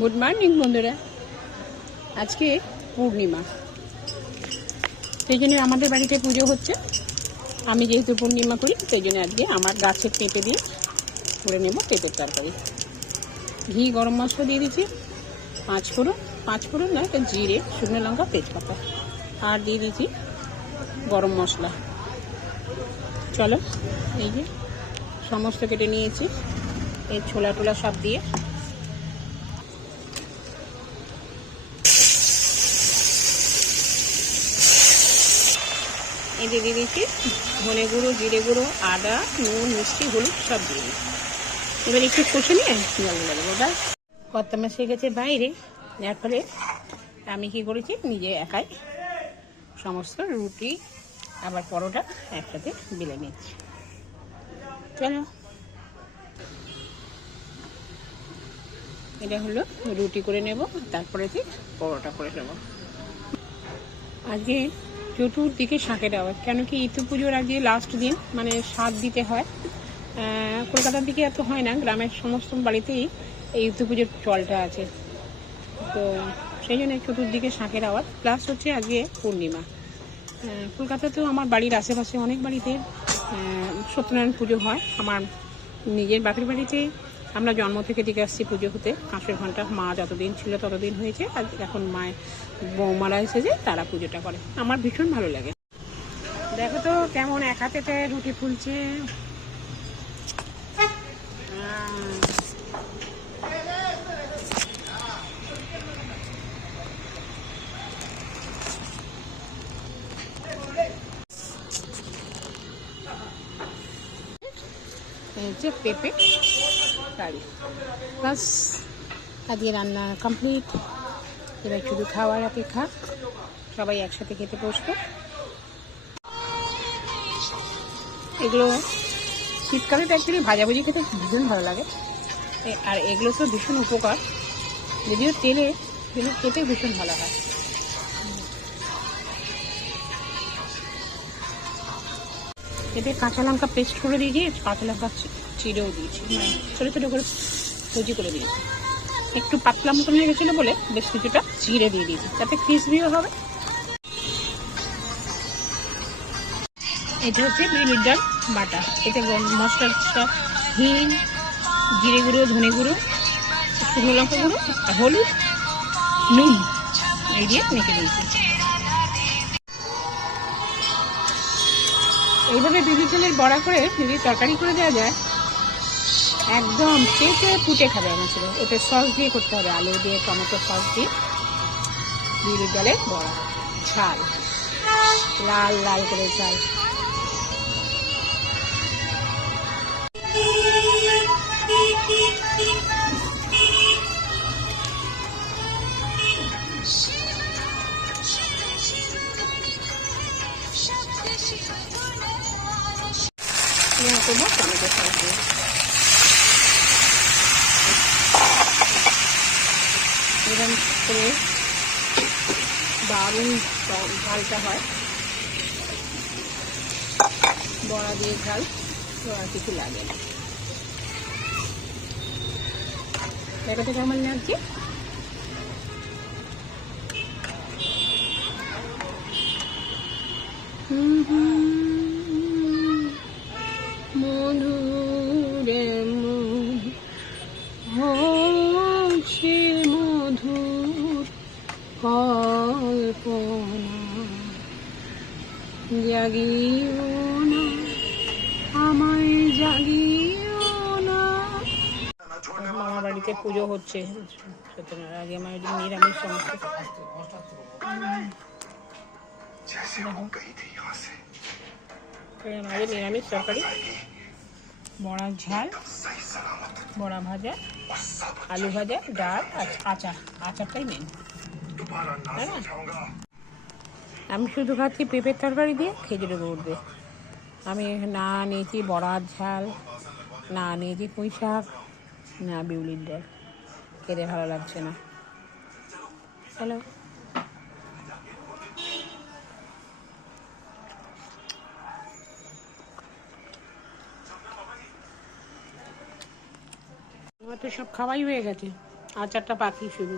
Good morning বন্ধুরা। আজকে পূর্ণিমা, সেই জন্য আমাদের বাড়িতে পুজো হচ্ছে। আমি যেহেতু পূর্ণিমা করি সেই জন্য আজকে আমার গাছের পেঁপে দিয়ে করে নেব পেঁপের তরকারি। ঘি, গরম মশলা দিয়ে দিচ্ছি, পাঁচ ফোড়ন না, একটা জিরে, শুকনো লঙ্কা, তেজপাতা, আর দিয়ে দিচ্ছি গরম মশলা। চলো, এই যে সমস্ত কেটে নিয়েছি, এই ছোলা টোলা সব দিয়ে এই দিয়ে দিয়েছি ধনে গুঁড়ো, জিরে গুঁড়ো, আদা, নুন, মিষ্টি, হলুদ সব দিয়ে দিচ্ছি। এবার একটু কষে নিয়ে জল দিয়ে দেবো। ব্যাস, কর্তা মাছ হয়ে গেছে বাইরে, যার ফলে আমি কী করেছি, নিজে একাই সমস্ত রুটি আবার পরোটা একসাথে বেলে নিচ্ছি। চলো, এটা হলো রুটি করে নেব, তারপরে পরোটা করে নেব। আজকে চতুর্দিকে শাঁখের আওয়াজ, কেন কি ইতু পুজোর আজকে লাস্ট দিন, মানে স্বাদ দিতে হয়। কলকাতার দিকে এত হয় না, গ্রামের সমস্ত বাড়িতেই এই ইতু পুজোর চলটা আছে। তো সেই জন্য চতুর্দিকে শাঁখের আওয়াজ, প্লাস হচ্ছে আজকে পূর্ণিমা। কলকাতাতেও আমার বাড়ির আশেপাশে অনেক বাড়িতে সত্যনারায়ণ পুজো হয়। আমার নিজের বাপের বাড়িতে আমরা জন্ম থেকে দেখে আসছি পুজো হতে। কাঁসের ঘন্টা মা যতদিন ছিল ততদিন হয়েছে, আর এখন মায়ের বৌমারা এসেছে, তারা পুজোটা করে। আমার ভীষণ ভালো লাগে। দেখো তো কেমন এক হাতেতে রুটি ফুলছে। যে পেঁপে কারি, বাস আজকে রান্না কমপ্লিট। এবার শুধু খাওয়ার অপেক্ষা, সবাই একসাথে খেতে বসবো। এগুলো শীতকালে তো অ্যাকচুয়ালি ভাজাভুজি খেতে ভীষণ ভালো লাগে, আর এগুলো তো ভীষণ উপকার, যদিও তেলে খেতে ভীষণ ভালো হয়। এতে কাঁচা লঙ্কা পেস্ট করে দিয়েছি, কাঁচা লঙ্কা চিড়েও দিয়েছি, মানে ছোটো ছোটো করে কুচি করে দিয়েছি। একটু পাতলা মতন হয়ে গেছিলো বলে বেশ কিছুটা চিড়ে দিয়ে দিয়েছি, যাতে ক্রিসপিও হবে। এটা হচ্ছে বিউলির ডাল বাটা, এতে মশলা হিং, জিরে গুঁড়ো, ধনে গুঁড়ো, শুকনো লঙ্কা গুঁড়ো, হলুদ, নুন এই দিয়ে মেখে দিয়েছি। এইভাবে বিউলির ডালের বড়া করে যদি তরকারি করে দেওয়া যায়, একদম চেটে পুটে খাবে আমার ছিল। এতে সস দিয়ে করতে হবে, আলু দিয়ে, টমেটো সস দিয়ে বিউলির ডালের বড়া, ঝাল, লাল লাল করে ঝাল। করবো টমেটো সস দিয়ে, এরকম করে দারুণ ঝালটা হয়। বড়া দিয়ে ঝাল তো আর কিছু লাগে না। দেখাতে কেমন লাগছে? মধুরে হচ্ছে মধুর কল্পনা, জাগিও না আমায়, জাগিও না। মামার বাড়িতে পুজো হচ্ছে সত্যনারায়ণ, আগে আমার নিরামিষ সমস্ত। আমাদের নিরামিষ তরকারি, বড়ার ঝাল, বড়া ভাজা, আলু ভাজা, ডাল, আচার। আচারটাই মেন। আমি শুধু খাচ্ছি পেঁপের তরকারি দিয়ে খেজুরের গুড় দিয়ে। আমি না নিয়েছি বড়ার ঝাল, না নিয়েছি পুঁই শাক, না বিউলির ডাল। খেতে ভালো লাগছে না। হ্যালো, আমার তো সব খাওয়াই হয়ে গেছে। আচারটা পাকি শুধু।